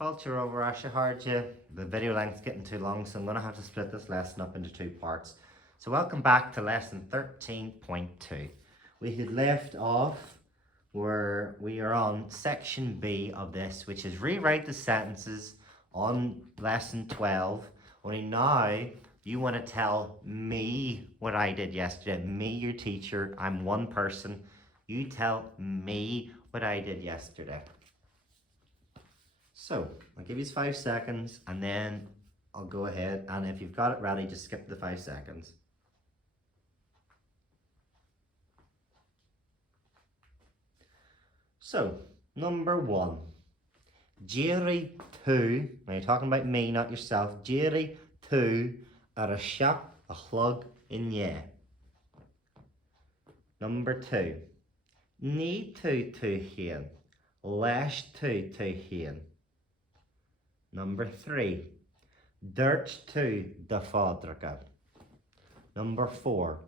Culture over Ashaharja. The video length's getting too long, so I'm going to have to split this lesson up into two parts. So welcome back to lesson 13.2. We had left off where we are on section B of this, which is rewrite the sentences on lesson 12. Only now you want to tell me what I did yesterday. Me, your teacher. I'm one person. You tell me what I did yesterday. So I'll give you 5 seconds and then I'll go ahead, and if you've got it ready, just skip the 5 seconds. So, number 1. Jerry 2, now you're talking about me, not yourself. Jerry 2 ar a shop a chlog in yeah. Number 2. Ní tú hien, leis tú hien. Number 3. Dirt tú de fádracha. Number 4.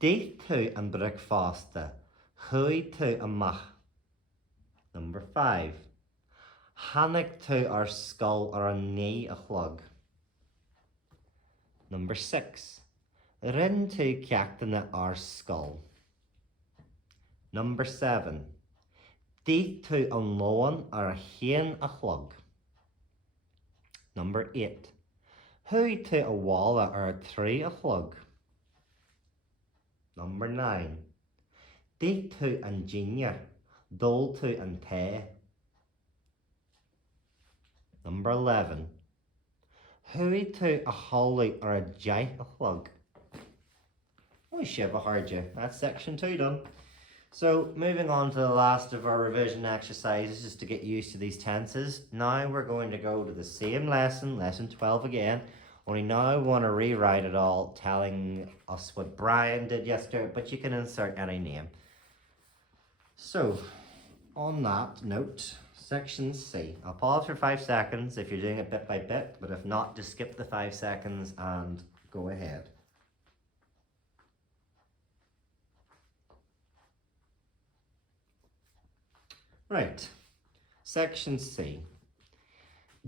Dít tú an breakfasta, chuig tú amach. Number 5. Hannig tú ar skull ar a ní a chlog. Number 6. Rin tú ceachtaine ar skull. Number 7. Dít tú an loan ar a chéan a chlog. Number 8. Chuig tú a walla ar a trí a chlog. Number 9. Dít tú an ginger, dul tú an té. Number 11. Chuig tú a holly ar a jai a chlog. Oh, Ashaharja. That's section 2 done. So, moving on to the last of our revision exercises, just to get used to these tenses. Now we're going to go to the same lesson, lesson 12 again. Only now I want to rewrite it all, telling us what Brian did yesterday, but you can insert any name. So, on that note, section C. I'll pause for 5 seconds if you're doing it bit by bit, but if not, just skip the 5 seconds and go ahead. Right, section C.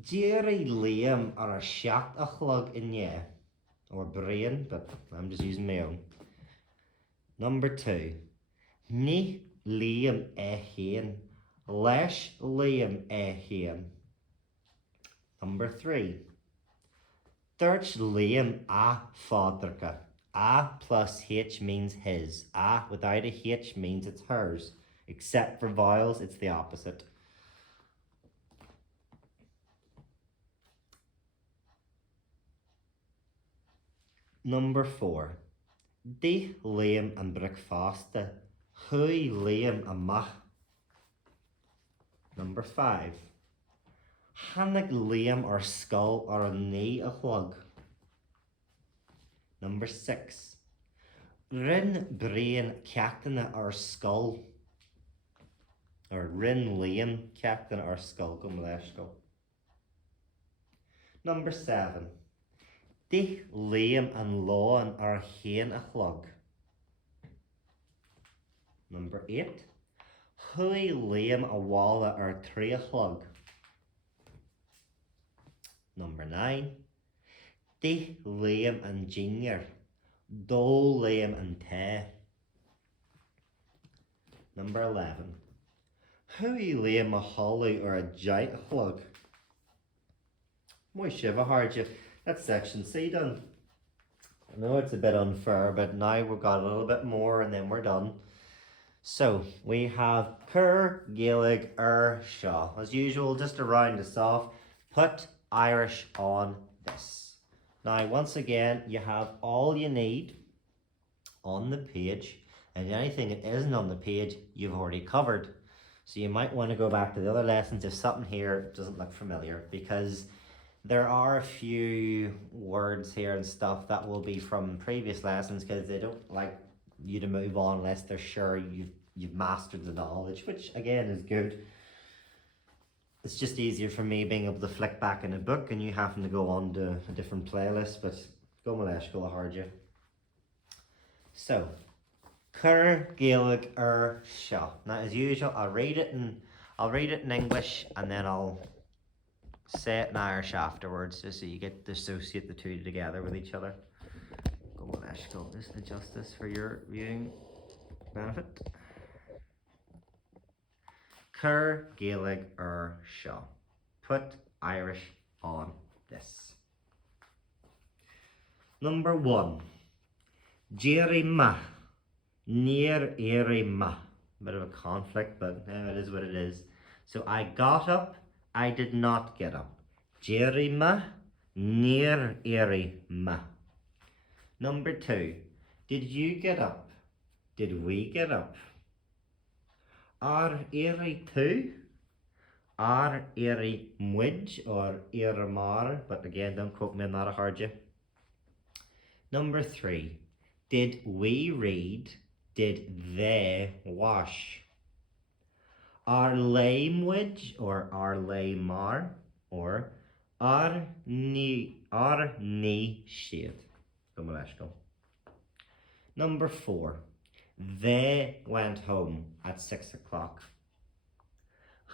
Jerry Liam ar a shot a chlog in yeah, or brain, but I'm just using my own. Number 2. Ní Liam hien, leis Liam hien. Number 3. Dúirt Liam a fádracha. A plus H means his. A without a H means it's hers. Except for vowels, it's the opposite. Number 4. Dí Liam an breakfasta, chuig Liam amach. Number 5. Hannig Liam ar skull ar a ní a chlog. Number 6. Rin Brian ceachtaine ar skull. Or Rin Liam ceachtaine ar skull go mleisco. Number 7. Dí Liam an loan ar chéan a chlog. Number 8. Chuig Liam a walla ar trí a chlog. Number 9. Dí Liam an ginger, dul Liam an té. Number 11. Chuig Liam a holly or a jai a chlog. Moy Ashaharja. That's section C done. I know it's a bit unfair, but now we've got a little bit more and then we're done. So we have Cur, Gaelic, Shaw. As usual, just to round us off, put Irish on this. Now, once again, you have all you need on the page, and anything that isn't on the page, you've already covered. So you might want to go back to the other lessons if something here doesn't look familiar, because there are a few words here and stuff that will be from previous lessons, because they don't like you to move on unless they're sure you've mastered the knowledge, which again is good. It's just easier for me being able to flick back in a book and you having to go on to a different playlist, but go malesh, go Ashaharja. So, Cur, Gaelic, Shaw. Now, as usual, I'll read it in I'll read it in English and then I'll say it in Irish afterwards, just so you get to associate the two together with each other. Go on, Eshkol, just adjust this for your viewing benefit. Cur Gaelic Shaw. Put Irish on this. Number 1. Jerry Ma. Near Eri Ma. Bit of a conflict, but it is what it is. So I got up, I did not get up. Jerry Ma. Near Eri Ma. Number 2. Did you get up? Did we get up? Ar Eri tu? Ar Eri mwij or Eramar, but again, don't quote me on that, I heard you. Number 3. Did we read? Did they wash? Ar lay mwij or ar lay mar or ar ni shade. Number 4. They went home at 6 o'clock.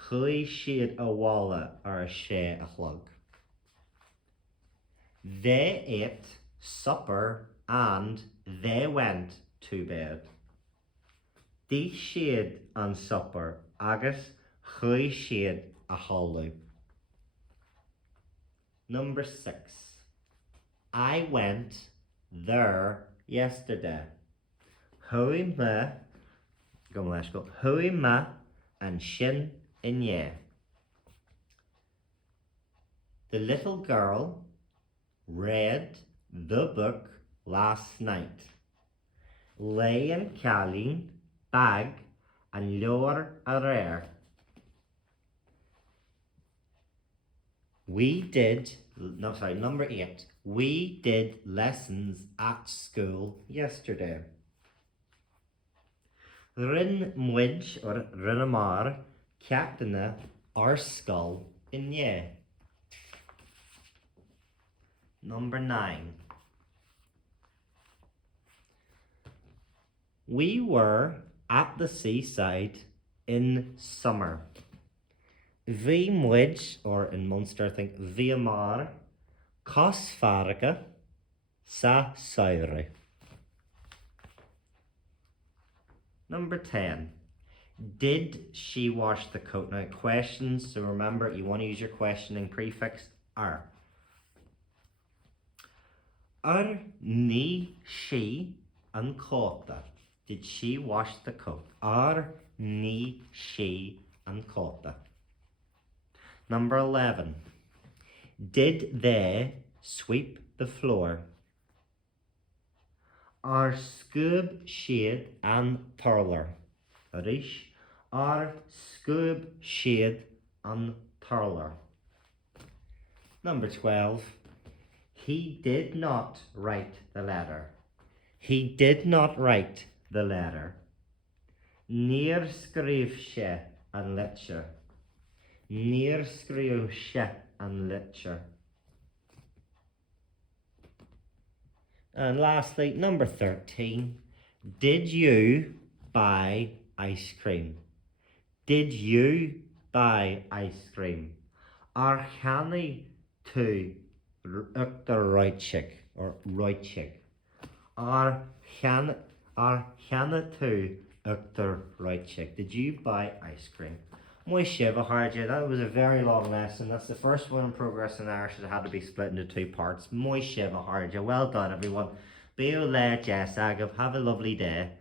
Chui siad a walla or a she a chlog. They ate supper and they went to bed. Di siad an supper agus chui siad a hallu. Number 6. I went there yesterday. Hui ma, hui ma and shin in ye. The little girl read the book last night. Lay in Calleen bag and lower a rare. Number 8. We did lessons at school yesterday. Rin mwij or rinamar captaina our skull in ye. Number 9. We were at the seaside in summer. Vi mwij, or in Munster I think Viamar, Cosfaraga sa saure. Number 10. Did she wash the coat? Now questions, so remember you want to use your questioning prefix are. Ni she an cóta. Did she wash the coat? Ni she an cóta. Number 11. Did they sweep the floor? Scoob shade and turler. Rish. Scoob shade and turler. Number 12. He did not write the letter. He did not write the letter. Near skreef she an lecture. Near skreef she an lecture. And lastly, number 13. Did you buy ice cream? Did you buy ice cream? Archani to the right chick or right chick. Archana to the right chick. Did you buy ice cream? Moi shiva harja. That was a very long lesson. That's the first one in Progress in Irish that had to be split into 2 parts. Moi shiva harja. Well done, everyone. Be le Jess Agav. Have a lovely day.